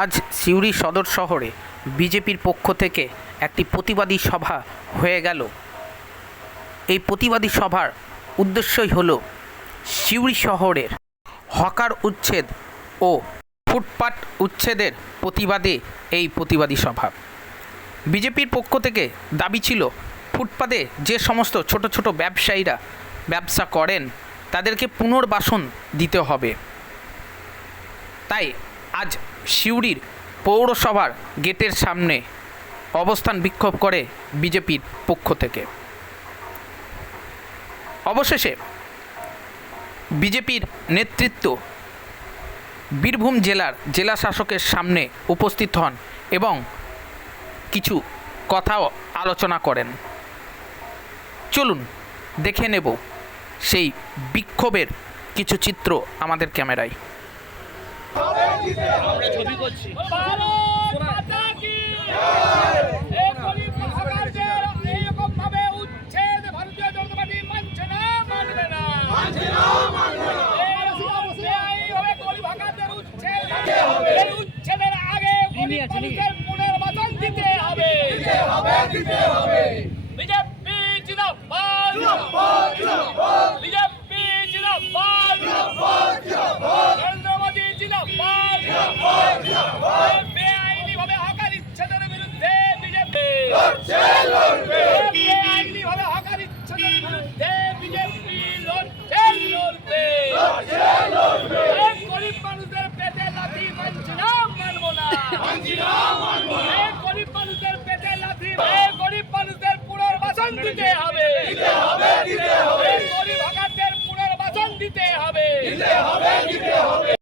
আজ সিউড়ি সদর শহরে বিজেপির পক্ষ থেকে একটি প্রতিবাদী সভা হয়ে গেল। এই প্রতিবাদী সভার উদ্দেশ্যই হল সিউড়ি শহরের হকার উচ্ছেদ ও ফুটপাত উচ্ছেদের প্রতিবাদে এই প্রতিবাদী সভা। বিজেপির পক্ষ থেকে দাবি ছিল, ফুটপাতে যে সমস্ত ছোট ছোট ব্যবসায়ীরা ব্যবসা করেন, তাদেরকে পুনর্বাসন দিতে হবে। তাই আজ সিউড়ির পৌরসভার গেটের সামনে অবস্থান বিক্ষোভ করে বিজেপির পক্ষ থেকে। অবশেষে বিজেপির নেতৃত্ব বীরভূম জেলার জেলা শাসকের সামনে উপস্থিত হন এবং কিছু কথাও আলোচনা করেন। চলুন দেখে নেব সেই বিক্ষোভের কিছু চিত্র আমাদের ক্যামেরায়। ছবি করছি। দিতে হবে। দিতে হবে দিতে হবে বিজেপি জিন্দাবাদ জিন্দাবাদ জিন্দাবাদ নরেন্দ্র মোদী জিন্দাবাদ জিন্দাবাদ জিন্দাবাদ বেআইনি ভাবে হকার ইচ্ছেদের বিরুদ্ধে বিজেপি লড়ছে লড়বে বেআইনি ভাবে হকার ইচ্ছেদের বিরুদ্ধে বিজেপি লড়ছে লড়বে লড়ছে লড়বে এই গরিব মানুষদের পেটে লাথি মানছি না মানবো না মানছি না মানবো না এই গরিব মানুষদের পেটে লাথি এই গরিব মানুষদের পুনর্বাসন দিতে হবে। দিতে হবে দিতে হবে। গরিব হকারদের পুনর্বাসন দিতে হবে। দিতে হবে দিতে হবে।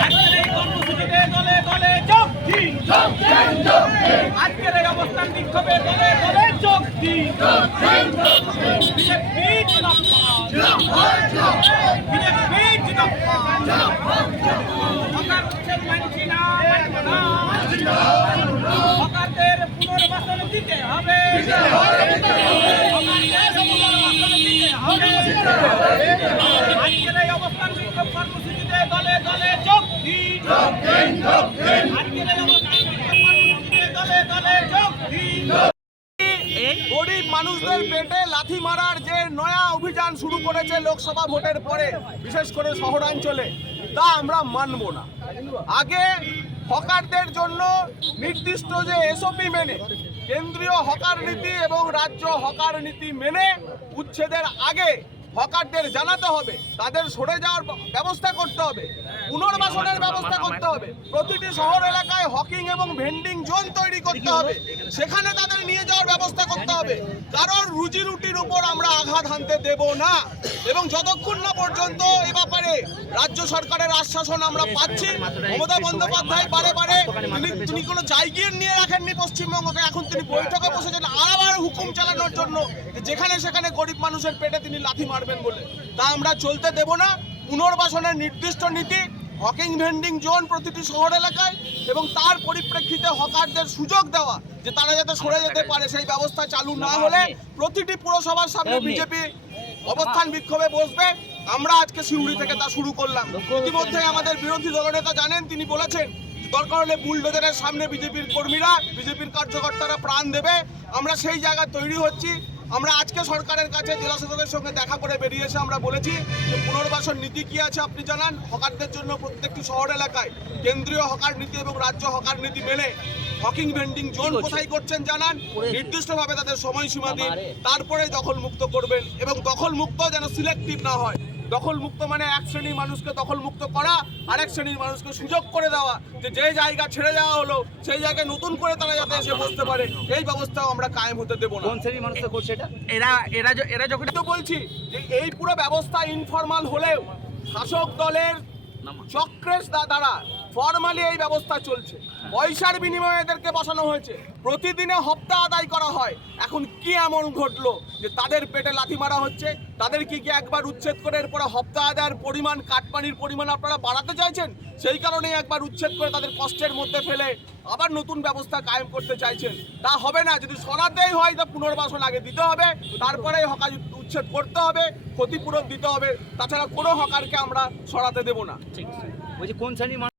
আজকের এই কর্মসূচিতে দলে দলে যোগ দিন আজকের এই অবস্থান বিক্ষোভে দলে দলে যোগ দিতে হবে আজকের এই অবস্থান বিক্ষোভ কর্মসূচিতে দলে দলে যোগ আজকের এই অবস্থান বিক্ষোভ কর্মসূচিতে দলে দলে যোগ দিন গরিব মানুষদের পেটে লাথি মারার যে নয়া অভিযান শুরু করেছে লোকসভা ভোটের পরে, বিশেষ করে শহরাঞ্চলে, তা আমরা মানব না। আগে হকারদের জন্য নির্দিষ্ট যে এসওপি মেনে, কেন্দ্রীয় হকার নীতি এবং রাজ্য হকার নীতি মেনে উচ্ছেদের আগে হকারদের জানাতে হবে, তাদের সরে যাওয়ার ব্যবস্থা করতে হবে। পুনর্বাসনের ব্যবস্থা করতে হবে। প্রতিটি শহর এলাকায় হকিং এবং ভেন্ডিং জোন তৈরি করতে হবে। সেখানে তাদের নিয়ে যাওয়ার ব্যবস্থা করতে হবে। কারণ রুজি রুটির উপর আমরা আঘাত হানতে দেব না। এবং যতক্ষণ না পর্যন্ত এ ব্যাপারে রাজ্য সরকারের আশ্বাসন আমরা পাচ্ছি মমতা বন্দ্যোপাধ্যায় বারে বারে তিনি তিনি কোনো জায়গিয়ে নিয়ে রাখেননি পশ্চিমবঙ্গকে। এখন তিনি বৈঠকে বসেছেন। আবার হুকুম চালানোর জন্য যেখানে সেখানে গরিব মানুষের পেটে তিনি লাথি মারবেন বলে। তা আমরা চলতে দেব না। পুনর্বাসনের নির্দিষ্ট নীতি হকিং ভেন্ডিং জোন প্রতিটি শহর এলাকায় এবং তার পরিপ্রেক্ষিতে হকারদের সুযোগ দেওয়া যে তারা যাতে সরে যেতে পারে সেই ব্যবস্থা চালু না হলে প্রতিটি পুরসভার সামনে বিজেপি অবস্থান বিক্ষোভে বসবে। আমরা আজকে সিউড়ি থেকে তা শুরু করলাম। ইতিমধ্যে আমাদের বিরোধী দলনেতা জানেন তিনি বলেছেন দরকার হলে বুলডোজারের সামনে বিজেপির কর্মীরা বিজেপির কার্যকর্তারা প্রাণ দেবে। আমরা সেই জায়গায় তৈরি হচ্ছি। আমরা আজকে সরকারের কাছে জেলা শাসকের সঙ্গে দেখা করে বেরিয়ে এসে আমরা বলেছি যে পুনর্বাসন নীতি কি আছে আপনি জানান। হকারদের জন্য প্রত্যেকটি শহর এলাকায় কেন্দ্রীয় হকার নীতি এবং রাজ্য হকার নীতি মেলে হকিং ভেন্ডিং জোন কোথায় করছেন জানান। নির্দিষ্টভাবে তাদের সময়সীমা দিন। তারপরে দখল মুক্ত করবেন এবং দখল মুক্ত যেন সিলেক্টিভ না হয়। দখল মুক্ত মানে এক শ্রেণির মানুষকে দখল মুক্ত করা আরেক শ্রেণির মানুষকে সুযোগ করে দেওয়া। যে যে জায়গা ছেড়ে যাওয়া হলো সেই জায়গায় নতুন করে তারা যাতে এসে বসতে পারে এই ব্যবস্থাও আমরা কায়েম হতে দেবো না। কোন শ্রেণির মানুষটা করছে এটা? এরা এরা এরা যখন তো বলছি যে এই পুরো ব্যবস্থা ইনফরমাল হলেও শাসক দলের চক্রের দা- দ্বারা ফর্মালি এই ব্যবস্থা চলছে। পয়সার বিনিময়ে এদেরকে বসানো হয়েছে। প্রতিদিনে হপ্তা আদায় করা হয়। এখন কি এমন ঘটলো যে তাদের পেটে লাথি মারা হচ্ছে? তাদের কি কি একবার উচ্ছেদ করে এরপরে হপ্তা আদায়ের পরিমাণ কাটপানির পরিমাণ আপনারা বাড়াতে চাইছেন? সেই কারণেই একবার উচ্ছেদ করে তাদের কষ্টের মধ্যে ফেলে আবার নতুন ব্যবস্থা কায়েম করতে চাইছেন। তা হবে না, যদি সরাতেই হয় তা পুনর্বাসন আগে দিতে হবে তারপরে হকার উচ্ছেদ করতে হবে, ক্ষতিপূরণ দিতে হবে। তাছাড়া কোনো হকারকে আমরা সরাতে দেব না। ঠিক বলছি, কোন শ্রেণির